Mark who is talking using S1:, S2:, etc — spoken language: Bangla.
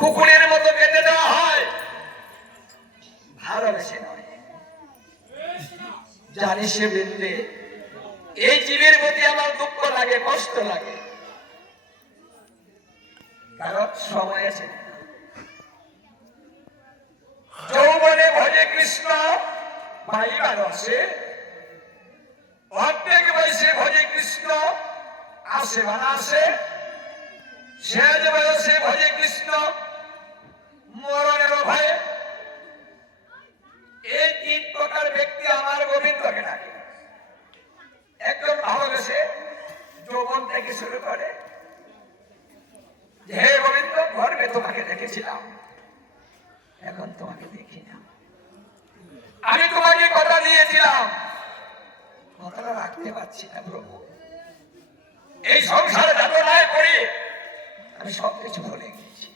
S1: কুকুরের মতো কেটে দেওয়া হয়। ভালোবেসে জানিস সে বৃন্দে এই জীবের প্রতি আমার দুঃখ লাগে, কষ্ট লাগে। কারণ সময় আছে। যৌবনে ভজে কৃষ্ণ ভাই আসে অর্ধেক বয়সে ভজে কৃষ্ণ, আসে মানে আসে। শেষ বয়সে ভজে কৃষ্ণ থেকে শুরু করে হে গোবিন্দ, গর্বে তোমাকে দেখেছিলাম। এখন তোমাকে দেখি না। আমি তোমাকে কথা দিয়েছিলাম। কথাটা রাখতে পারছি না প্রভু। এই সংসারে যাতনায় পড়ে আমি সব কিছু ভুলে গেছি